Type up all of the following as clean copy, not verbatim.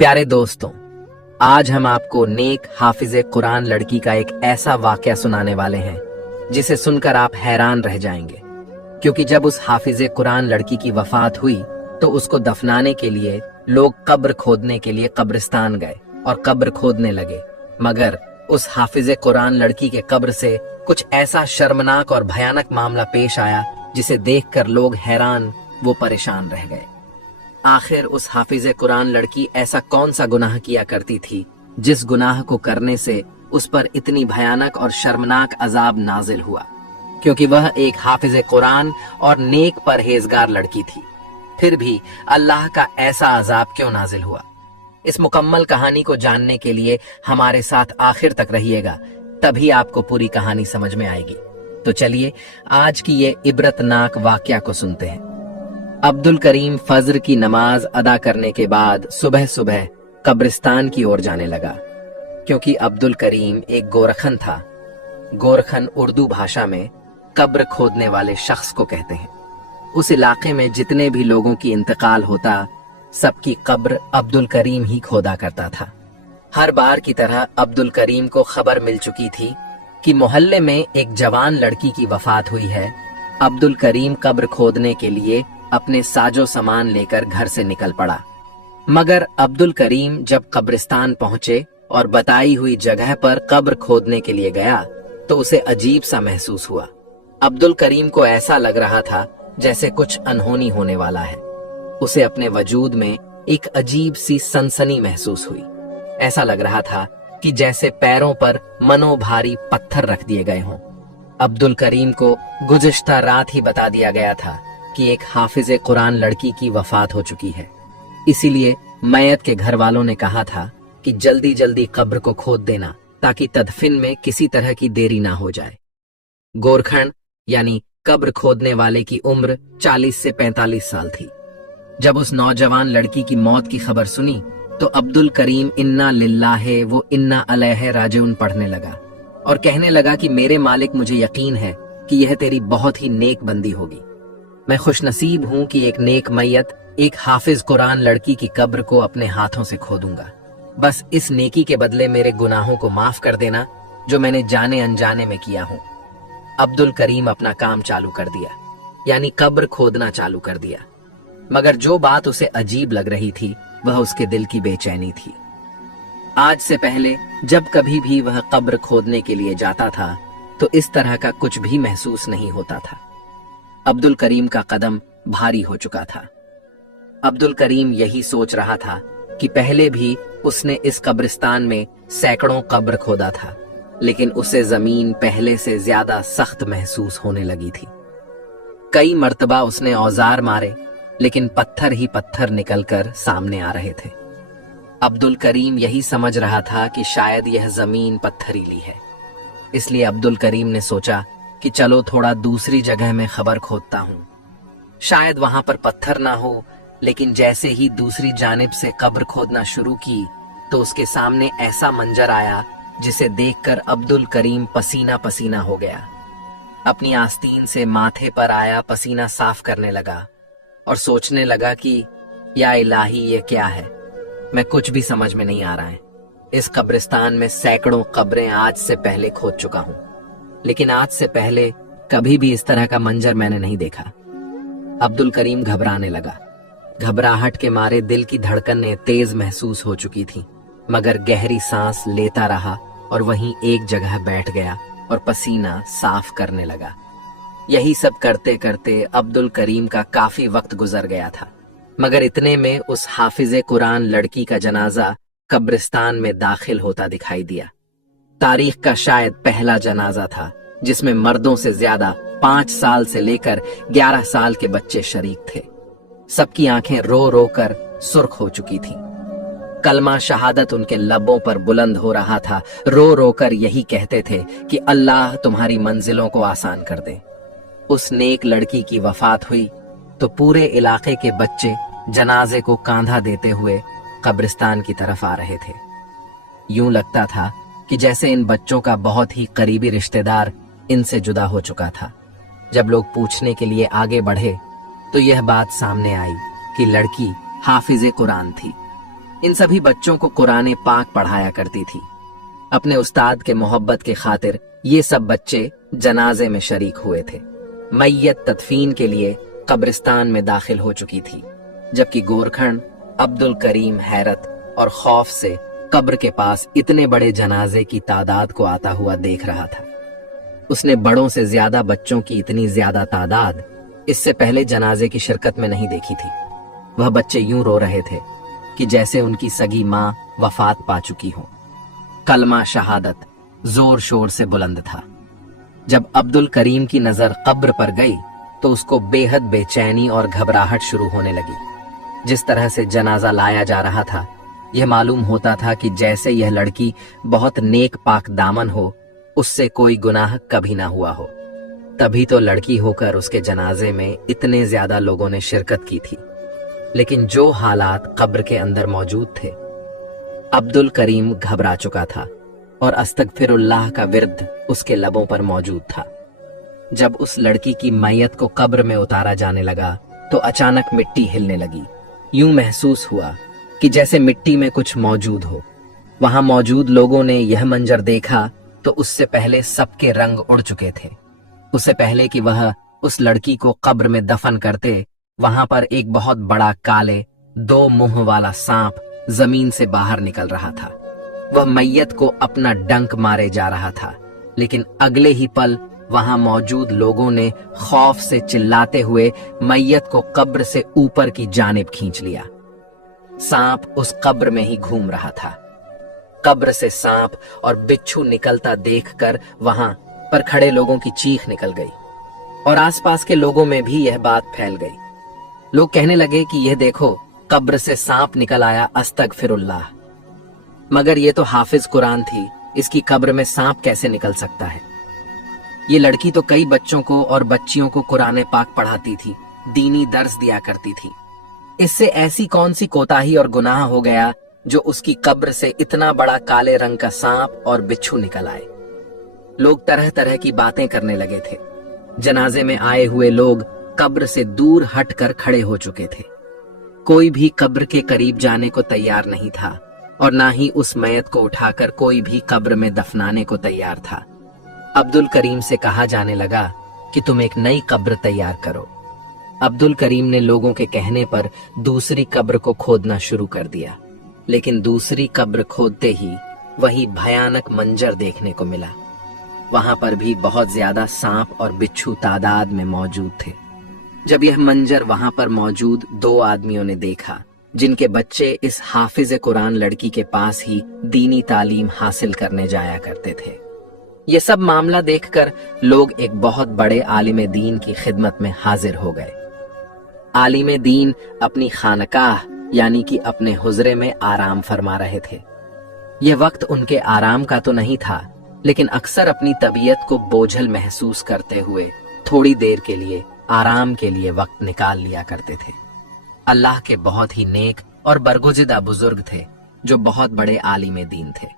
प्यारे दोस्तों, आज हम आपको नेक हाफिज कुरान लड़की का एक ऐसा वाकया सुनाने वाले हैं जिसे सुनकर आप हैरान रह जाएंगे। क्योंकि जब उस हाफिज कुरान लड़की की वफात हुई तो उसको दफनाने के लिए लोग कब्र खोदने के लिए कब्रिस्तान गए और कब्र खोदने लगे, मगर उस हाफिज कुरान लड़की के कब्र से कुछ ऐसा शर्मनाक और भयानक मामला पेश आया जिसे देखकर लोग हैरान वो परेशान रह गए। आखिर उस हाफिज कुरान लड़की ऐसा कौन सा गुनाह किया करती थी जिस गुनाह को करने से उस पर इतनी भयानक और शर्मनाक अजाब नाजिल हुआ? क्योंकि वह एक हाफिज कुरान और नेक परहेजगार लड़की थी, फिर भी अल्लाह का ऐसा अजाब क्यों नाजिल हुआ? इस मुकम्मल कहानी को जानने के लिए हमारे साथ आखिर तक रहिएगा, तभी आपको पूरी कहानी समझ में आएगी। तो चलिए आज की ये इबरतनाक वाकया को सुनते हैं। अब्दुल करीम फज्र की नमाज अदा करने के बाद सुबह सुबह कब्रिस्तान की ओर जाने लगा। क्योंकि अब्दुल करीम एक गोरखन था। गोरखन उर्दू भाषा में कब्र खोदने वाले शख्स को कहते हैं। उस इलाके में जितने भी लोगों की इंतकाल होता, सबकी कब्र अब्दुल करीम ही खोदा करता था। हर बार की तरह अब्दुल करीम को खबर मिल चुकी थी कि मोहल्ले में एक जवान लड़की की वफात हुई है। अब्दुल करीम कब्र खोदने के लिए अपने साजो सामान लेकर घर से निकल पड़ा, मगर अब्दुल करीम जब कब्रिस्तान पहुंचे और बताई हुई जगह पर कब्र खोदने के लिए गया तो उसे अजीब सा महसूस हुआ। अब्दुल करीम को ऐसा लग रहा था जैसे कुछ अनहोनी होने वाला है। उसे अपने वजूद में एक अजीब सी सनसनी महसूस हुई। ऐसा लग रहा था कि जैसे पैरों पर मनोभारी पत्थर रख दिए गए हों। अब्दुल करीम को गुज़िश्ता रात ही बता दिया गया था कि एक हाफिज कुरान लड़की की वफात हो चुकी है। इसीलिए मैयत के घर वालों ने कहा था कि जल्दी जल्दी कब्र को खोद देना ताकि तदफिन में किसी तरह की देरी ना हो जाए। गोरखन यानी कब्र खोदने वाले की उम्र 40 से 45 साल थी। जब उस नौजवान लड़की की मौत की खबर सुनी तो अब्दुल करीम इन्ना लिल्लाहे व इन्ना अलैहि राजिऊन पढ़ने लगा और कहने लगा कि मेरे मालिक, मुझे यकीन है कि यह तेरी बहुत ही नेक बंदी होगी। मैं खुशनसीब हूं कि एक नेक मैयत एक हाफिज कुरान लड़की की कब्र को अपने हाथों से खोदूंगा। बस इस नेकी के बदले मेरे गुनाहों को माफ कर देना जो मैंने जाने अनजाने में किया हूं। अब्दुल करीम अपना काम चालू कर दिया, यानी कब्र खोदना चालू कर दिया। मगर जो बात उसे अजीब लग रही थी वह उसके दिल की बेचैनी थी। आज से पहले जब कभी भी वह कब्र खोदने के लिए जाता था तो इस तरह का कुछ भी महसूस नहीं होता था। अब्दुल करीम का कदम भारी हो चुका था। अब्दुल करीम यही सोच रहा था कि पहले भी उसने इस कब्रिस्तान में सैकड़ों कब्र खोदा था, लेकिन उसे जमीन पहले से ज्यादा सख्त महसूस होने लगी थी। कई मर्तबा उसने औजार मारे, लेकिन पत्थर ही पत्थर निकलकर सामने आ रहे थे। अब्दुल करीम यही समझ रहा था कि शायद यह जमीन पत्थरीली है। इसलिए अब्दुल करीम ने सोचा कि चलो थोड़ा दूसरी जगह में खबर खोदता हूं, शायद वहां पर पत्थर ना हो। लेकिन जैसे ही दूसरी जानिब से कब्र खोदना शुरू की तो उसके सामने ऐसा मंजर आया जिसे देखकर अब्दुल करीम पसीना पसीना हो गया। अपनी आस्तीन से माथे पर आया पसीना साफ करने लगा और सोचने लगा कि या इलाही, ये क्या है? मैं कुछ भी समझ में नहीं आ रहा है। इस कब्रिस्तान में सैकड़ों कब्रें आज से पहले खोद चुका हूं, लेकिन आज से पहले कभी भी इस तरह का मंजर मैंने नहीं देखा। अब्दुल करीम घबराने लगा। घबराहट के मारे दिल की धड़कनें तेज महसूस हो चुकी थी, मगर गहरी सांस लेता रहा और वहीं एक जगह बैठ गया और पसीना साफ करने लगा। यही सब करते करते अब्दुल करीम का काफी वक्त गुजर गया था, मगर इतने में उस हाफिज कुरान लड़की का जनाजा कब्रिस्तान में दाखिल होता दिखाई दिया। तारीख का शायद पहला जनाजा था जिसमें मर्दों से ज्यादा 5 साल से लेकर 11 साल के बच्चे शरीक थे। सबकी आंखें रो रो कर सुर्ख हो चुकी थीं। कलमा शहादत उनके लबों पर बुलंद हो रहा था। रो रो कर यही कहते थे कि अल्लाह तुम्हारी मंजिलों को आसान कर दे। उस नेक लड़की की वफात हुई तो पूरे इलाके के बच्चे जनाजे को कांधा देते हुए कब्रिस्तान की तरफ आ रहे थे। यूं लगता था कि जैसे इन बच्चों का बहुत ही करीबी रिश्तेदार इनसे जुदा हो चुका था। जब लोग पूछने के लिए आगे बढ़े तो यह बात सामने आई कि लड़की हाफिज कुरान थी। इन सभी बच्चों को कुरान पाक पढ़ाया करती थी। अपने उस्ताद के मोहब्बत के खातिर ये सब बच्चे जनाजे में शरीक हुए थे। मैयत तदफीन के लिए कब्रिस्तान में दाखिल हो चुकी थी, जबकि गोरखंड अब्दुल करीम हैरत और खौफ से कब्र के पास इतने बड़े जनाजे की तादाद को आता हुआ देख रहा था। उसने बड़ों से ज्यादा बच्चों की इतनी ज्यादा तादाद इससे पहले जनाजे की शिरकत में नहीं देखी थी। वह बच्चे यूं रो रहे थे कि जैसे उनकी सगी मां वफात पा चुकी हो। कलमा शहादत जोर शोर से बुलंद था। जब अब्दुल करीम की नजर कब्र पर गई तो उसको बेहद बेचैनी और घबराहट शुरू होने लगी। जिस तरह से जनाजा लाया जा रहा था, यह मालूम होता था कि जैसे यह लड़की बहुत नेक पाक दामन हो, उससे कोई गुनाह कभी ना हुआ हो। तभी तो लड़की होकर उसके जनाजे में इतने ज्यादा लोगों ने शिरकत की थी। लेकिन जो हालात कब्र के अंदर मौजूद थे, अब्दुल करीम घबरा चुका था और अस्तगफिरुल्लाह का विर्द उसके लबों पर मौजूद था। जब उस लड़की की मैयत को कब्र में उतारा जाने लगा तो अचानक मिट्टी हिलने लगी। यूं महसूस हुआ कि जैसे मिट्टी में कुछ मौजूद हो। वहां मौजूद लोगों ने यह मंजर देखा तो उससे पहले सबके रंग उड़ चुके थे। उससे पहले कि वह उस लड़की को कब्र में दफन करते, वहां पर एक बहुत बड़ा काले 2 मुंह वाला सांप जमीन से बाहर निकल रहा था। वह मैयत को अपना डंक मारे जा रहा था, लेकिन अगले ही पल वहां मौजूद लोगों ने खौफ से चिल्लाते हुए मैयत को कब्र से ऊपर की जानिब खींच लिया। सांप उस कब्र में ही घूम रहा था। कब्र से सांप और बिच्छू निकलता देखकर वहां पर खड़े लोगों की चीख निकल गई और आसपास के लोगों में भी यह बात फैल गई। लोग कहने लगे कि यह देखो, कब्र से सांप निकल आया, अस्तगफिरुल्लाह। मगर यह तो हाफिज कुरान थी, इसकी कब्र में सांप कैसे निकल सकता है? ये लड़की तो कई बच्चों को और बच्चियों को कुरान पाक पढ़ाती थी, दीनी दर्स दिया करती थी। इससे ऐसी कौन सी कोताही और गुनाह हो गया जो उसकी कब्र से इतना बड़ा काले रंग का सांप और बिच्छू निकल आए? लोग तरह तरह की बातें करने लगे थे। जनाजे में आए हुए लोग कब्र से दूर हटकर खड़े हो चुके थे। कोई भी कब्र के करीब जाने को तैयार नहीं था और ना ही उस मैयत को उठाकर कोई भी कब्र में दफनाने को तैयार था। अब्दुल करीम से कहा जाने लगा कि तुम एक नई कब्र तैयार करो। अब्दुल करीम ने लोगों के कहने पर दूसरी कब्र को खोदना शुरू कर दिया, लेकिन दूसरी कब्र खोदते ही वही भयानक मंजर देखने को मिला। वहां पर भी बहुत ज्यादा सांप और बिच्छू तादाद में मौजूद थे। जब यह मंजर वहां पर मौजूद 2 आदमियों ने देखा, जिनके बच्चे इस हाफिज कुरान लड़की के पास ही दीनी तालीम हासिल करने जाया करते थे। ये सब मामला देखकर लोग एक बहुत बड़े आलिम दीन की खिदमत में हाजिर हो गए। आलिम दीन अपनी खानकाह यानी कि अपने हुजरे में आराम फरमा रहे थे। यह वक्त उनके आराम का तो नहीं था, लेकिन अक्सर अपनी तबीयत को बोझल महसूस करते हुए थोड़ी देर के लिए आराम के लिए वक्त निकाल लिया करते थे। अल्लाह के बहुत ही नेक और बरगुज़िदा बुजुर्ग थे जो बहुत बड़े आलिम दीन थे।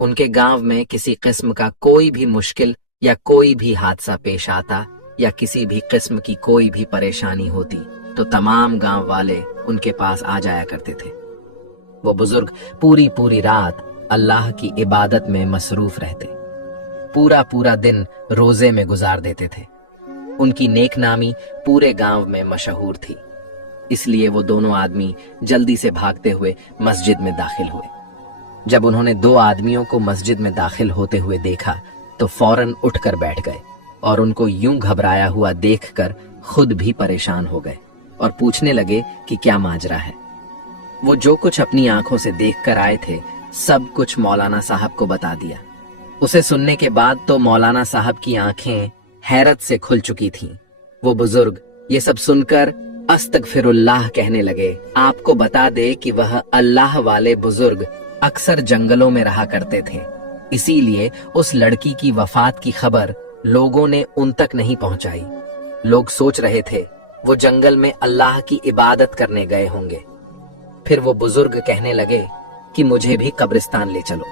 उनके गांव में किसी किस्म का कोई भी मुश्किल या कोई भी हादसा पेश आता या किसी भी किस्म की कोई भी परेशानी होती तो तमाम गांव वाले उनके पास आ जाया करते थे। वो बुजुर्ग पूरी पूरी रात अल्लाह की इबादत में मसरूफ रहते, पूरा पूरा दिन रोजे में गुजार देते थे। उनकी नेकनामी पूरे गांव में मशहूर थी, इसलिए वो दोनों आदमी जल्दी से भागते हुए मस्जिद में दाखिल हुए। जब उन्होंने 2 आदमियों को मस्जिद में दाखिल होते हुए देखा तो फौरन उठकर बैठ गए और उनको यूं घबराया हुआ देखकर खुद भी परेशान हो गए और पूछने लगे कि क्या माजरा है। वो जो कुछ अपनी आंखों से देखकर आए थे सब कुछ मौलाना साहब को बता दिया। उसे सुनने के बाद तो मौलाना साहब की आंखें हैरत से खुल चुकी थीं। वो बुजुर्ग ये सब सुनकर अस्तगफिरुल्लाह कहने लगे। आपको बता दे कि वह अल्लाह वाले बुजुर्ग अक्सर जंगलों में रहा करते थे, इसीलिए उस लड़की की वफात की खबर लोगों ने उन तक नहीं पहुंचाई। लोग सोच रहे थे वो जंगल में अल्लाह की इबादत करने गए होंगे। फिर वो बुजुर्ग कहने लगे कि मुझे भी कब्रिस्तान ले चलो।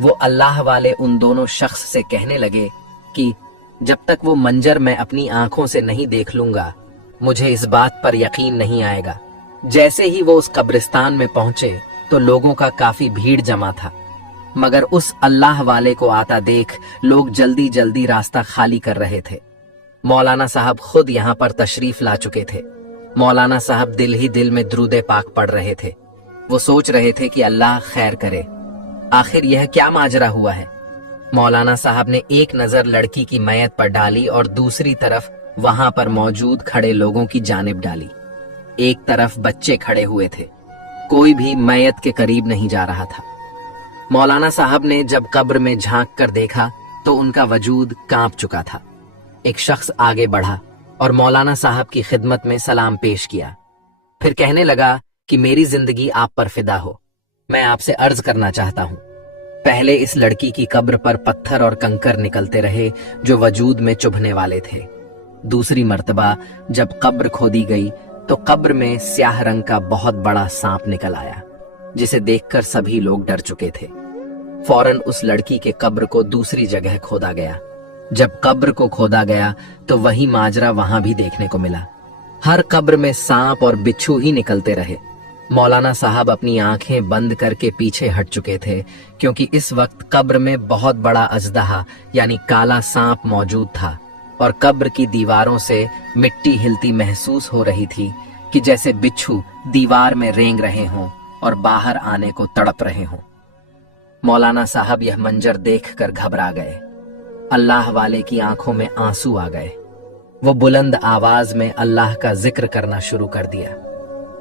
वो अल्लाह वाले उन दोनों शख्स से कहने लगे कि जब तक वो मंजर मैं अपनी आंखों से नहीं देख लूंगा मुझे इस बात पर यकीन नहीं आएगा जैसे ही वो उस कब्रिस्तान में पहुंचे तो लोगों का काफी भीड़ जमा था, मगर उस अल्लाह वाले को आता देख लोग जल्दी जल्दी रास्ता खाली कर रहे थे। मौलाना साहब खुद यहाँ पर तशरीफ ला चुके थे। मौलाना साहब दिल ही दिल में दुरूद पाक पढ़ रहे थे। वो सोच रहे थे कि अल्लाह खैर करे, आखिर यह क्या माजरा हुआ है। मौलाना साहब ने एक नजर लड़की की मैयत पर डाली और दूसरी तरफ वहां पर मौजूद खड़े लोगों की जानिब डाली। एक तरफ बच्चे खड़े हुए थे, कोई भी मैयत के करीब नहीं जा रहा था। मौलाना साहब ने जब कब्र में झांक कर देखा तो उनका वजूद कांप चुका था। एक शख्स आगे बढ़ा और मौलाना साहब की खिदमत में सलाम पेश किया, फिर कहने लगा कि मेरी जिंदगी आप पर फिदा हो, मैं आपसे अर्ज करना चाहता हूं। पहले इस लड़की की कब्र पर पत्थर और कंकर निकलते रहे जो वजूद में चुभने वाले थे। दूसरी मर्तबा जब कब्र खोदी गई तो कब्र में स्याह रंग का बहुत बड़ा सांप निकल आया, जिसे देखकर सभी लोग डर चुके थे। फौरन उस लड़की के कब्र को दूसरी जगह खोदा गया। जब कब्र को खोदा गया तो वही माजरा वहां भी देखने को मिला। हर कब्र में सांप और बिच्छू ही निकलते रहे। मौलाना साहब अपनी आंखें बंद करके पीछे हट चुके थे, क्योंकि इस वक्त कब्र में बहुत बड़ा अजदहा यानी काला सांप मौजूद था और कब्र की दीवारों से मिट्टी हिलती महसूस हो रही थी कि जैसे बिच्छू दीवार में रेंग रहे हों और बाहर आने को तड़प रहे हों। मौलाना साहब यह मंजर देखकर घबरा गए। अल्लाह वाले की आंखों में आंसू आ गए। वो बुलंद आवाज में अल्लाह का जिक्र करना शुरू कर दिया।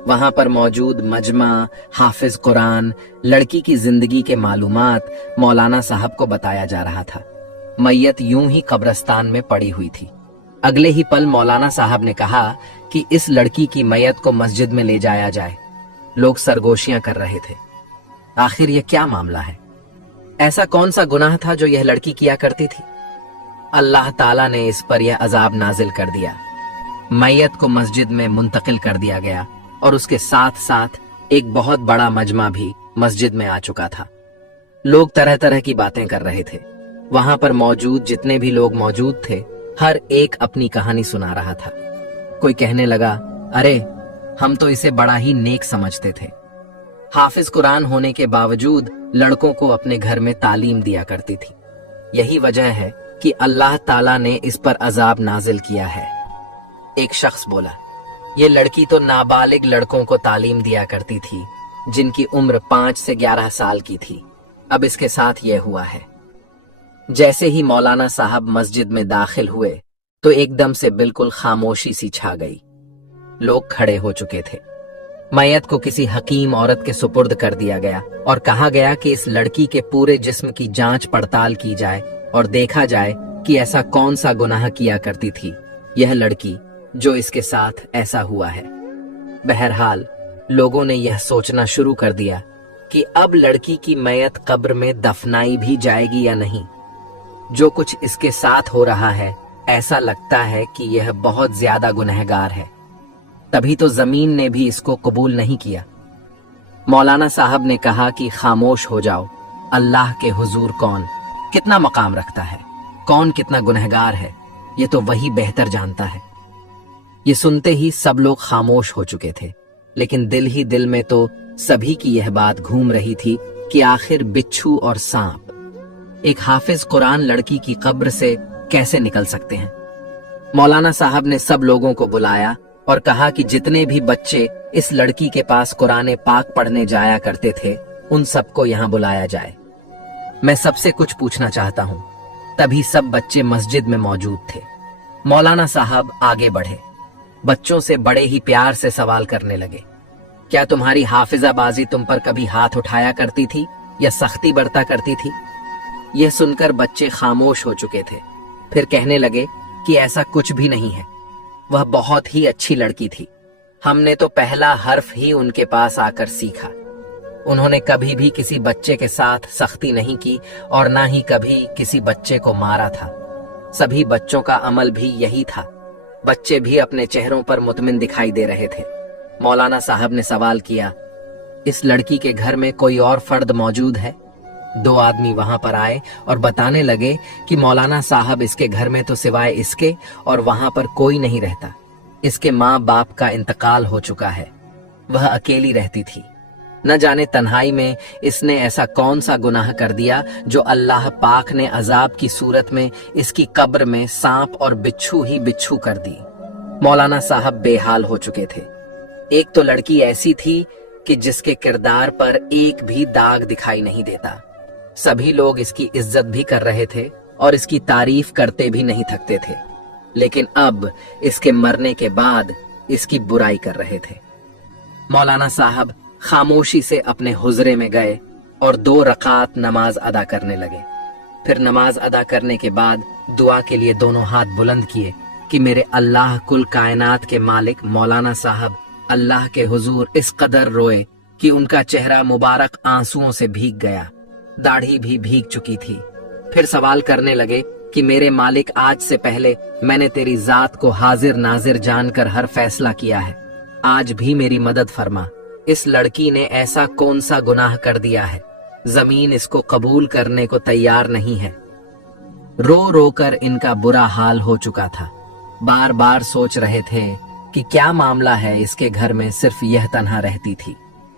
वहां पर मौजूद मजमा, हाफिज कुरान, लड़की की जिंदगी के मालूमात मौलाना साहब को बताया जा रहा था। मैयत यूं ही कब्रिस्तान में पड़ी हुई थी। अगले ही पल मौलाना साहब ने कहा कि इस लड़की की मैयत को मस्जिद में ले जाया जाए। लोग सरगोशियां कर रहे थे, आखिर यह क्या मामला है? ऐसा कौन सा गुनाह था जो यह लड़की किया करती थी? अल्लाह ताला ने इस पर यह अजाब नाजिल कर दिया। मैयत को मस्जिद में मुंतकिल कर दिया गया और उसके साथ साथ एक बहुत बड़ा मजमा भी मस्जिद में आ चुका था। लोग तरह तरह की बातें कर रहे थे। वहां पर मौजूद जितने भी लोग मौजूद थे, हर एक अपनी कहानी सुना रहा था। कोई कहने लगा, अरे हम तो इसे बड़ा ही नेक समझते थे। हाफिज कुरान होने के बावजूद लड़कों को अपने घर में तालीम दिया करती थी। यही वजह है कि अल्लाह ताला ने इस पर अजाब नाजिल किया है। एक शख्स बोला, ये लड़की तो नाबालिग लड़कों को तालीम दिया करती थी जिनकी उम्र 5 से 11 साल की थी। अब इसके साथ यह हुआ है। जैसे ही मौलाना साहब मस्जिद में दाखिल हुए तो एकदम से बिल्कुल खामोशी सी छा गई। लोग खड़े हो चुके थे। मैयत को किसी हकीम औरत के सुपुर्द कर दिया गया और कहा गया कि इस लड़की के पूरे जिस्म की जांच पड़ताल की जाए और देखा जाए कि ऐसा कौन सा गुनाह किया करती थी यह लड़की जो इसके साथ ऐसा हुआ है। बहरहाल लोगों ने यह सोचना शुरू कर दिया कि अब लड़की की मैयत कब्र में दफनाई भी जाएगी या नहीं। जो कुछ इसके साथ हो रहा है, ऐसा लगता है कि यह बहुत ज्यादा गुनहगार है। तभी तो जमीन ने भी इसको कबूल नहीं किया। मौलाना साहब ने कहा कि खामोश हो जाओ, अल्लाह के हुजूर कौन कितना मकाम रखता है, कौन कितना गुनहगार है, ये तो वही बेहतर जानता है। ये सुनते ही सब लोग खामोश हो चुके थे, लेकिन दिल ही दिल में तो सभी की यह बात घूम रही थी कि आखिर बिच्छू और सांप एक हाफिज कुरान लड़की की कब्र से कैसे निकल सकते हैं। मौलाना साहब ने सब लोगों को बुलाया और कहा कि जितने भी बच्चे इस लड़की के पास कुरान पाक पढ़ने जाया करते थे, उन सबको यहाँ बुलाया जाए। मैं सबसे कुछ पूछना चाहता हूँ। तभी सब बच्चे मस्जिद में मौजूद थे। मौलाना साहब आगे बढ़े, बच्चों से बड़े ही प्यार से सवाल करने लगे, क्या तुम्हारी हाफिजाबाजी तुम पर कभी हाथ उठाया करती थी या सख्ती बरता करती थी? यह सुनकर बच्चे खामोश हो चुके थे। फिर कहने लगे कि ऐसा कुछ भी नहीं है, वह बहुत ही अच्छी लड़की थी। हमने तो पहला हर्फ ही उनके पास आकर सीखा। उन्होंने कभी भी किसी बच्चे के साथ सख्ती नहीं की और ना ही कभी किसी बच्चे को मारा था। सभी बच्चों का अमल भी यही था। बच्चे भी अपने चेहरों पर मुतमिन दिखाई दे रहे थे। मौलाना साहब ने सवाल किया, इस लड़की के घर में कोई और फर्द मौजूद है? 2 आदमी वहां पर आए और बताने लगे कि मौलाना साहब इसके घर में तो सिवाय इसके और वहां पर कोई नहीं रहता। इसके माँ बाप का इंतकाल हो चुका है। वह अकेली रहती थी। न जाने तन्हाई में इसने ऐसा कौन सा गुनाह कर दिया जो अल्लाह पाक ने अजाब की सूरत में इसकी कब्र में सांप और बिच्छू ही बिच्छू कर दी। मौलाना साहब बेहाल हो चुके थे। एक तो लड़की ऐसी थी कि जिसके किरदार पर एक भी दाग दिखाई नहीं देता। सभी लोग इसकी इज्जत भी कर रहे थे और इसकी तारीफ करते भी नहीं थकते थे, लेकिन अब इसके मरने के बाद इसकी बुराई कर रहे थे। मौलाना साहब खामोशी से अपने हुजरे में गए और 2 रकात नमाज अदा करने लगे। फिर नमाज अदा करने के बाद दुआ के लिए दोनों हाथ बुलंद किए कि मेरे अल्लाह कुल कायनात के मालिक मौलाना साहब अल्लाह के हुजूर इस कदर रोए कि उनका चेहरा मुबारक आंसुओं से भीग गया, दाढ़ी भी भीग चुकी थी। फिर सवाल करने लगे कि मेरे मालिक, आज से पहले मैंने तेरी जात को हाजिर नाजिर जानकर हर फैसला किया है, आज भी मेरी मदद फरमा। इस लड़की ने ऐसा कौन सा गुनाह कर दिया है, जमीन इसको कबूल करने को तैयार नहीं है। रो रो कर इनका बुरा हाल हो चुका था। बार बार सोच रहे थे कि क्या मामला है, इसके घर में सिर्फ यह तन्हा रहती थी।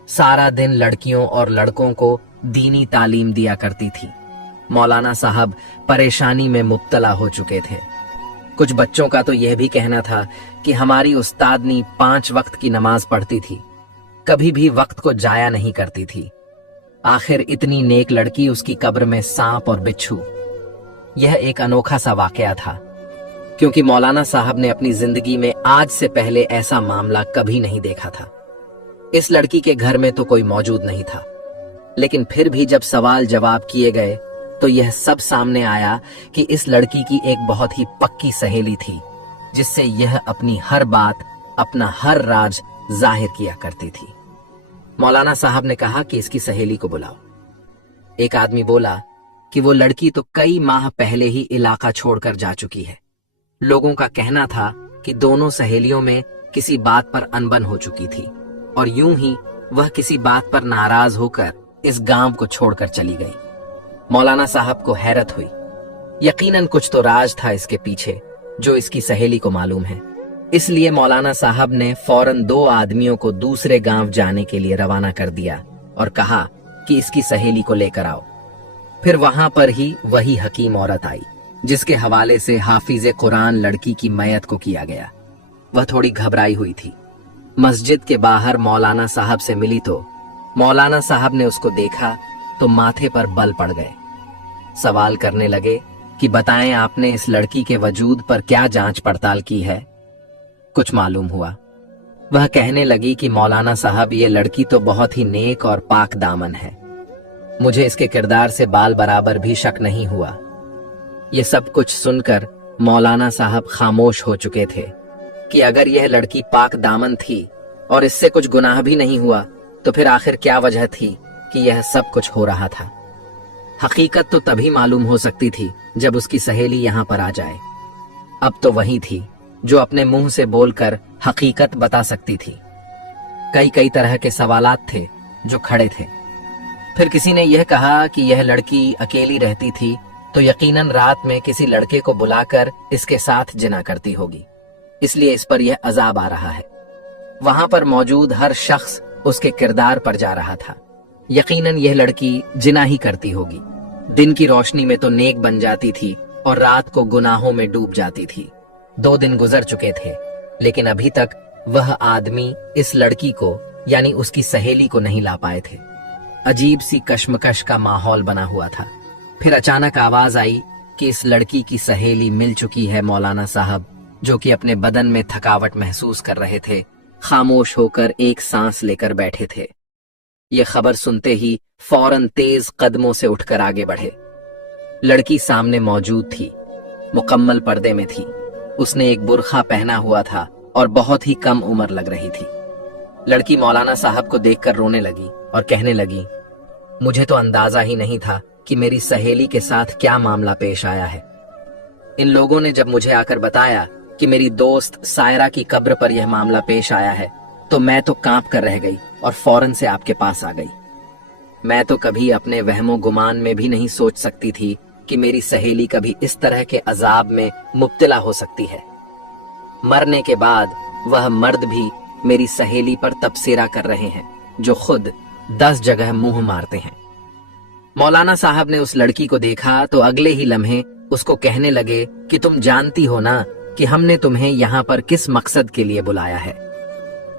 सारा दिन लड़कियों और लड़कों को दीनी तालीम दिया करती थी। मौलाना साहब परेशानी में मुब्तला हो चुके थे। कुछ बच्चों का तो यह भी कहना था कि हमारी उस्तादनी 5 वक्त की नमाज पढ़ती थी, कभी भी वक्त को जाया नहीं करती थी। आखिर इतनी नेक लड़की, उसकी कब्र में सांप और बिच्छू। यह एक अनोखा सा वाकया था, क्योंकि मौलाना साहब ने अपनी जिंदगी में आज से पहले ऐसा मामला कभी नहीं देखा था। इस लड़की के घर में तो कोई मौजूद नहीं था, लेकिन फिर भी जब सवाल जवाब किए गए तो यह सब सामने आया कि इस लड़की की एक बहुत ही पक्की सहेली थी, जिससे यह अपनी हर बात, अपना हर राज जाहिर किया करती थी। मौलाना साहब ने कहा कि इसकी सहेली को बुलाओ। एक आदमी बोला कि वो लड़की तो कई माह पहले ही इलाका छोड़कर जा चुकी है। लोगों का कहना था कि दोनों सहेलियों में किसी बात पर अनबन हो चुकी थी और यूं ही वह किसी बात पर नाराज होकर इस गांव को छोड़कर चली गई। मौलाना साहब को हैरत हुई। यकीनन कुछ तो राज था इसके पीछे जो इसकी सहेली को मालूम है। इसलिए मौलाना साहब ने फौरन 2 आदमियों को दूसरे गांव जाने के लिए रवाना कर दिया और कहा कि इसकी सहेली को लेकर आओ। फिर वहां पर ही वही हकीम औरत आई जिसके हवाले से हाफिज कुरान लड़की की मयत को किया गया। वह थोड़ी घबराई हुई थी। मस्जिद के बाहर मौलाना साहब से मिली तो मौलाना साहब ने उसको देखा तो माथे पर बल पड़ गए। सवाल करने लगे कि बताएं, आपने इस लड़की के वजूद पर क्या जांच पड़ताल की है? कुछ मालूम हुआ। वह कहने लगी कि मौलाना साहब, ये लड़की तो बहुत ही नेक और पाक दामन है, मुझे इसके किरदार से बाल बराबर भी शक नहीं हुआ। ये सब कुछ सुनकर मौलाना साहब खामोश हो चुके थे कि अगर यह लड़की पाक दामन थी और इससे कुछ गुनाह भी नहीं हुआ तो फिर आखिर क्या वजह थी कि यह सब कुछ हो रहा था। हकीकत तो तभी मालूम हो सकती थी जब उसकी सहेली यहां पर आ जाए। अब तो वही थी जो अपने मुंह से बोलकर हकीकत बता सकती थी। कई तरह के सवालात थे जो खड़े थे। फिर किसी ने यह कहा कि यह लड़की अकेली रहती थी तो यकीनन रात में किसी लड़के को बुलाकर इसके साथ जिना करती होगी, इसलिए इस पर यह अजाब आ रहा है। वहां पर मौजूद हर शख्स उसके किरदार पर जा रहा था। यकीनन यह लड़की जिना ही करती होगी। दिन की रोशनी में तो नेक बन जाती थी और रात को गुनाहों में डूब जाती थी। 2 दिन गुजर चुके थे, लेकिन अभी तक वह आदमी इस लड़की को यानी उसकी सहेली को नहीं ला पाए थे। अजीब सी कश्मकश का माहौल बना हुआ था। फिर अचानक आवाज आई कि इस लड़की की सहेली मिल चुकी है। मौलाना साहब, जो कि अपने बदन में थकावट महसूस कर रहे थे, खामोश होकर एक सांस लेकर बैठे थे। यह खबर सुनते ही फौरन तेज कदमों से उठकर आगे बढ़े। लड़की सामने मौजूद थी, मुकम्मल पर्दे में थी। उसने एक बुर्खा पहना हुआ था और बहुत ही कम उम्र लग रही थी। लड़की मौलाना साहब को देखकर रोने लगी और कहने लगी, मुझे तो अंदाजा ही नहीं था कि मेरी सहेली के साथ क्या मामला पेश आया है। इन लोगों ने जब मुझे आकर बताया कि मेरी दोस्त सायरा की कब्र पर यह मामला पेश आया है तो मैं तो कांप कर रह गई और फौरन से आपके पास आ गई। मैं तो कभी अपने वहमो गुमान में भी नहीं सोच सकती थी कि मेरी सहेली कभी इस तरह के अजाब में मुब्तला हो सकती है। मरने के बाद वह मर्द भी मेरी सहेली पर तबसरा कर रहे हैं जो खुद 10 जगह मुंह मारते हैं। मौलाना साहब ने उस लड़की को देखा तो अगले ही लम्हे उसको कहने लगे कि तुम जानती हो ना कि हमने तुम्हें यहाँ पर किस मकसद के लिए बुलाया है।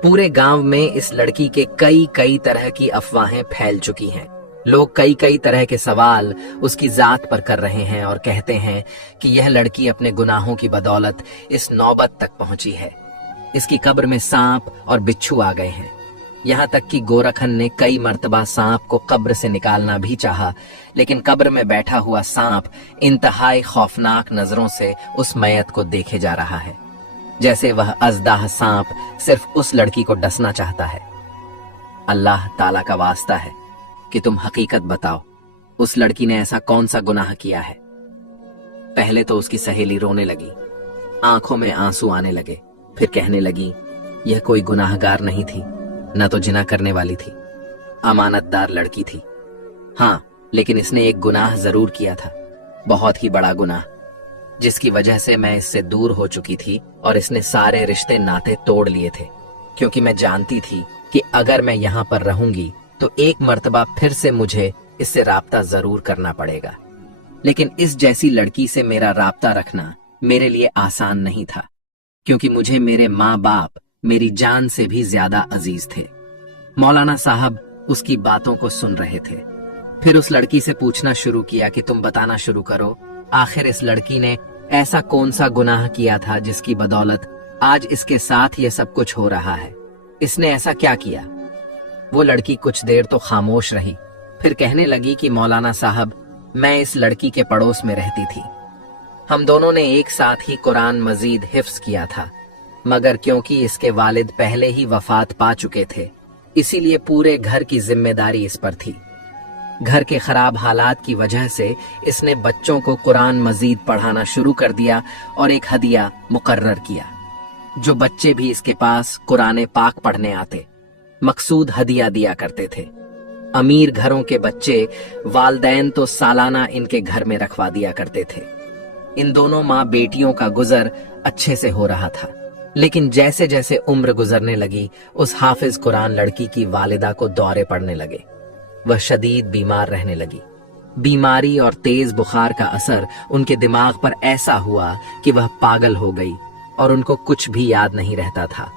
पूरे गांव में इस लड़की के कई तरह की अफवाहें फैल चुकी हैं। लोग कई तरह के सवाल उसकी जात पर कर रहे हैं और कहते हैं कि यह लड़की अपने गुनाहों की बदौलत इस नौबत तक पहुंची है। इसकी कब्र में सांप और बिच्छू आ गए हैं। यहाँ तक कि गोरखन ने कई मर्तबा सांप को कब्र से निकालना भी चाहा, लेकिन कब्र में बैठा हुआ सांप इंतहाई खौफनाक नजरों से उस मैयत को देखे जा रहा है, जैसे वह अज़दाह सांप सिर्फ उस लड़की को डसना चाहता है। अल्लाह ताला का वास्ता है कि तुम हकीकत बताओ, उस लड़की ने ऐसा कौन सा गुनाह किया है? पहले तो उसकी सहेली रोने लगी, आंखों में आंसू आने लगे। फिर कहने लगी यह कोई गुनाहगार नहीं थी, न तो जिना करने वाली थी, अमानतदार लड़की थी। हाँ, लेकिन इसने एक गुनाह जरूर किया था, बहुत ही बड़ा गुनाह, जिसकी वजह से मैं इससे दूर हो चुकी थी और इसने सारे रिश्ते नाते तोड़ लिए थे, क्योंकि मैं जानती थी कि अगर मैं यहाँ पर रहूंगी तो एक मर्तबा फिर से मुझे इससे राब्ता जरूर करना पड़ेगा। लेकिन इस जैसी लड़की से मेरा राब्ता रखना मेरे लिए आसान नहीं था, क्योंकि मुझे मेरे माँ बाप मेरी जान से भी ज्यादा अजीज थे। मौलाना साहब उसकी बातों को सुन रहे थे। फिर उस लड़की से पूछना शुरू किया कि तुम बताना शुरू करो, आखिर इस लड़की ने ऐसा कौन सा गुनाह किया था जिसकी बदौलत आज इसके साथ ये सब कुछ हो रहा है? इसने ऐसा क्या किया? वो लड़की कुछ देर तो खामोश रही, फिर कहने लगी कि मौलाना साहब, मैं इस लड़की के पड़ोस में रहती थी। हम दोनों ने एक साथ ही कुरान मजीद हिफ्ज किया था, मगर क्योंकि इसके वालिद पहले ही वफात पा चुके थे, इसीलिए पूरे घर की जिम्मेदारी इस पर थी। घर के खराब हालात की वजह से इसने बच्चों को कुरान मजीद पढ़ाना शुरू कर दिया और एक हदिया मुकर्रर किया। जो बच्चे भी इसके पास कुरान पाक पढ़ने आते, मकसूद हदिया दिया करते थे। अमीर घरों के बच्चे वालदैन तो सालाना इनके घर में रखवा दिया करते थे। इन दोनों माँ बेटियों का गुजर अच्छे से हो रहा था, लेकिन जैसे जैसे उम्र गुजरने लगी, उस हाफिज कुरान लड़की की वालिदा को दौरे पड़ने लगे। वह शदीद बीमार रहने लगी। बीमारी और तेज बुखार का असर उनके दिमाग पर ऐसा हुआ कि वह पागल हो गई और उनको कुछ भी याद नहीं रहता था।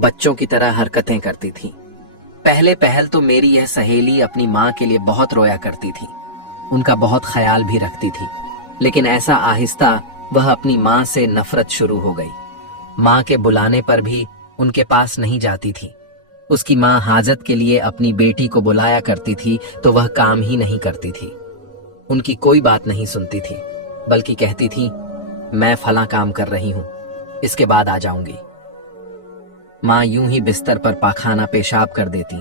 बच्चों की तरह हरकतें करती थी। पहले पहल तो मेरी यह सहेली अपनी माँ के लिए बहुत रोया करती थी, उनका बहुत ख्याल भी रखती थी, लेकिन ऐसा आहिस्ता वह अपनी माँ से नफरत शुरू हो गई। माँ के बुलाने पर भी उनके पास नहीं जाती थी। उसकी माँ हाजत के लिए अपनी बेटी को बुलाया करती थी तो वह काम ही नहीं करती थी। उनकी कोई बात नहीं सुनती थी, बल्कि कहती थी मैं फला काम कर रही हूं, इसके बाद आ जाऊंगी। माँ यूं ही बिस्तर पर पाखाना पेशाब कर देती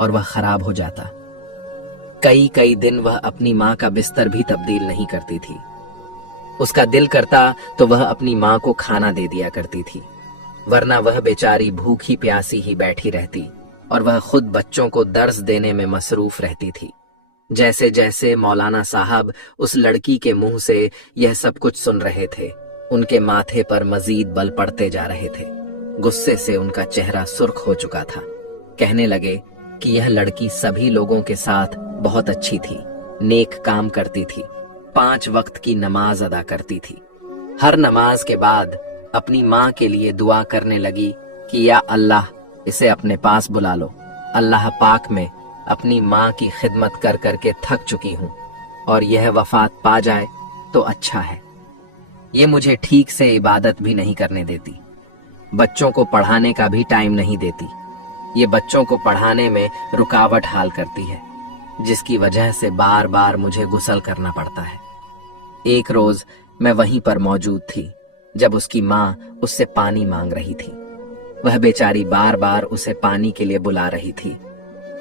और वह खराब हो जाता। कई दिन वह अपनी माँ का बिस्तर भी तब्दील नहीं करती थी। उसका दिल करता तो वह अपनी माँ को खाना दे दिया करती थी, वरना वह बेचारी भूखी प्यासी ही बैठी रहती और वह खुद बच्चों को दर्स देने में मसरूफ रहती थी। जैसे जैसे मौलाना साहब उस लड़की के मुंह से यह सब कुछ सुन रहे थे, उनके माथे पर मजीद बल पड़ते जा रहे थे। गुस्से से उनका चेहरा सुर्ख हो चुका था। कहने लगे कि यह लड़की सभी लोगों के साथ बहुत अच्छी थी, नेक काम करती थी, 5 वक्त की नमाज अदा करती थी। हर नमाज के बाद अपनी माँ के लिए दुआ करने लगी कि या अल्लाह, इसे अपने पास बुला लो। अल्लाह पाक में अपनी माँ की खिदमत कर करके थक चुकी हूँ और यह वफात पा जाए तो अच्छा है। ये मुझे ठीक से इबादत भी नहीं करने देती, बच्चों को पढ़ाने का भी टाइम नहीं देती। ये बच्चों को पढ़ाने में रुकावट हाल करती है, जिसकी वजह से बार बार मुझे गुस्ल करना पड़ता है। एक रोज मैं वहीं पर मौजूद थी जब उसकी माँ उससे पानी मांग रही थी। वह बेचारी बार बार उसे पानी के लिए बुला रही थी,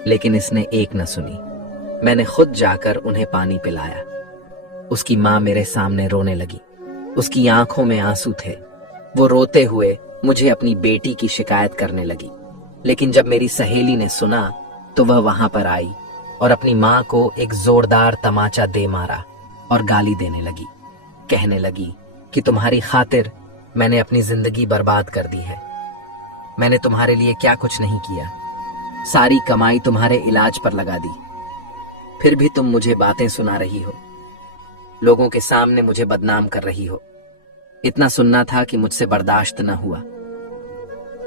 लेकिन इसने एक न सुनी। मैंने खुद जाकर उन्हें पानी पिलाया। उसकी माँ मेरे सामने रोने लगी। उसकी आंखों में आंसू थे। वो रोते हुए मुझे अपनी बेटी की शिकायत करने लगी, लेकिन जब मेरी सहेली ने सुना तो वह वहां पर आई और अपनी माँ को एक जोरदार तमाचा दे मारा और गाली देने लगी। कहने लगी कि तुम्हारी खातिर मैंने अपनी जिंदगी बर्बाद कर दी है। मैंने तुम्हारे लिए क्या कुछ नहीं किया। सारी कमाई तुम्हारे इलाज पर लगा दी, फिर भी तुम मुझे बातें सुना रही हो, लोगों के सामने मुझे बदनाम कर रही हो। इतना सुनना था कि मुझसे बर्दाश्त न हुआ।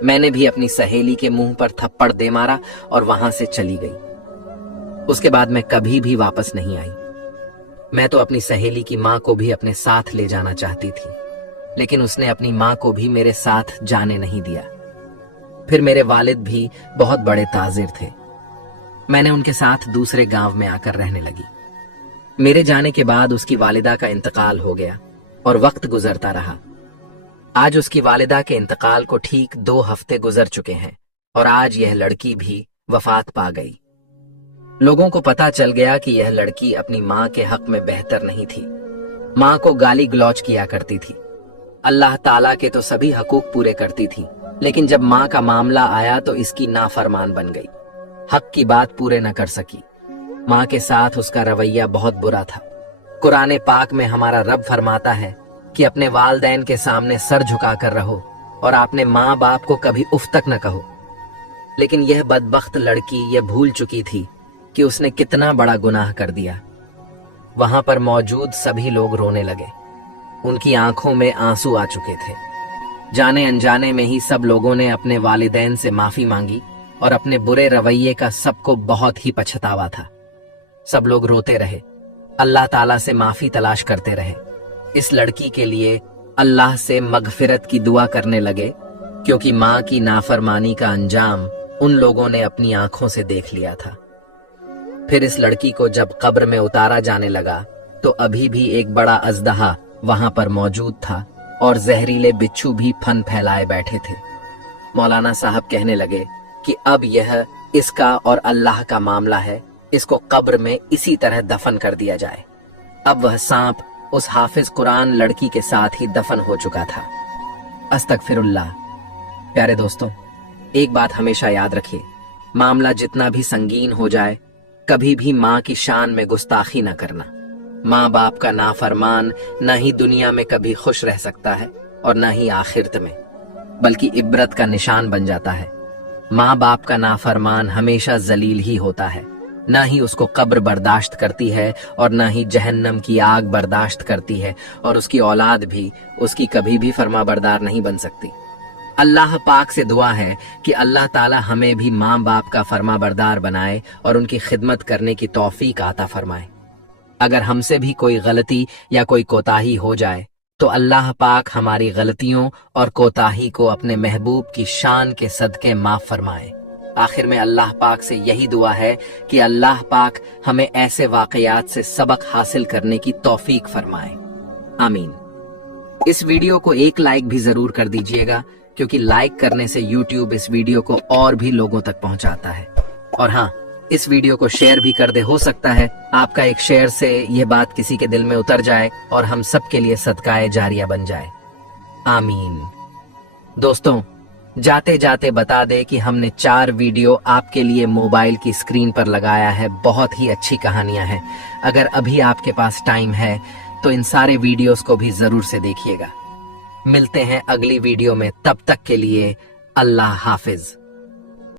मैंने भी अपनी सहेली के मुंह पर थप्पड़ दे मारा और वहां से चली गई। उसके बाद मैं कभी भी वापस नहीं आई। मैं तो अपनी सहेली की मां को भी अपने साथ ले जाना चाहती थी, लेकिन उसने अपनी मां को भी मेरे साथ जाने नहीं दिया। फिर मेरे वालिद भी बहुत बड़े ताजिर थे। मैंने उनके साथ दूसरे गांव में आकर रहने लगी। मेरे जाने के बाद उसकी वालिदा का इंतकाल हो गया और वक्त गुजरता रहा। आज उसकी वालिदा के इंतकाल को ठीक 2 हफ्ते गुजर चुके हैं और आज यह लड़की भी वफात पा गई। लोगों को पता चल गया कि यह लड़की अपनी मां के हक में बेहतर नहीं थी। मां को गाली गलौज किया करती थी। अल्लाह ताला के तो सभी हकूक पूरे करती थी, लेकिन जब मां का मामला आया तो इसकी नाफरमान बन गई। हक की बात पूरे न कर सकी। मां के साथ उसका रवैया बहुत बुरा था। कुरान पाक में हमारा रब फरमाता है कि अपने वालदैन के सामने सर झुकाकर रहो और आपने माँ बाप को कभी उफ तक न कहो। लेकिन यह बदबख्त लड़की यह भूल चुकी थी कि उसने कितना बड़ा गुनाह कर दिया। वहां पर मौजूद सभी लोग रोने लगे। उनकी आंखों में आंसू आ चुके थे। जाने अनजाने में ही सब लोगों ने अपने वालिदैन से माफी मांगी और अपने बुरे रवैये का सबको बहुत ही पछतावा था। सब लोग रोते रहे, अल्लाह ताला से माफी तलाश करते रहे। इस लड़की के लिए अल्लाह से मगफिरत की दुआ करने लगे, क्योंकि मां की नाफरमानी का अंजाम उन लोगों ने अपनी आंखों से देख लिया था। फिर इस लड़की को जब कब्र में उतारा जाने लगा तो अभी भी एक बड़ा अजदहा वहां पर मौजूद था और जहरीले बिच्छू भी फन फैलाए बैठे थे। मौलाना साहब कहने लगे कि अब यह इसका और अल्लाह का मामला है, इसको कब्र में इसी तरह दफन कर दिया जाए। अब वह सांप उस हाफिज कुरान लड़की के साथ ही दफन हो चुका था। अस्तगफिरुल्लाह। प्यारे दोस्तों, एक बात हमेशा याद रखिए, मामला जितना भी संगीन हो जाए, कभी भी माँ की शान में गुस्ताखी न करना। माँ बाप का नाफरमान न ही दुनिया में कभी खुश रह सकता है और न ही आखिरत में, बल्कि इबरत का निशान बन जाता है। माँ बाप का नाफरमान हमेशा जलील ही होता है, न ही उसको कब्र बर्दाश्त करती है और न ही जहन्नम की आग बर्दाश्त करती है, और उसकी औलाद भी उसकी कभी भी फरमाबरदार नहीं बन सकती। अल्लाह पाक से दुआ है कि अल्लाह ताला हमें भी माँ बाप का फरमाबरदार बनाए और उनकी खिदमत करने की तौफीक आता फरमाए। अगर हमसे भी कोई गलती या कोई कोताही हो जाए तो अल्लाह पाक हमारी गलतियों और कोताही को अपने महबूब की शान के सदके माफ फरमाए। आखिर में अल्लाह पाक से यही दुआ है कि अल्लाह पाक हमें ऐसे वाकयात से सबक हासिल करने की तौफीक फरमाए। आमीन। इस वीडियो को एक लाइक भी जरूर कर दीजिएगा, क्योंकि लाइक करने से यूट्यूब इस वीडियो को और भी लोगों तक पहुंचाता है। और हाँ, इस वीडियो को शेयर भी कर दे। हो सकता है आपका एक शेयर से यह बात किसी के दिल में उतर जाए और हम सब के लिए सदकाए जारिया बन जाए। आमीन। दोस्तों, जाते जाते बता दे कि हमने 4 वीडियो आपके लिए मोबाइल की स्क्रीन पर लगाया है। बहुत ही अच्छी कहानियां हैं। अगर अभी आपके पास टाइम है तो इन सारे वीडियोस को भी जरूर से देखिएगा। मिलते हैं अगली वीडियो में, तब तक के लिए अल्लाह हाफिज।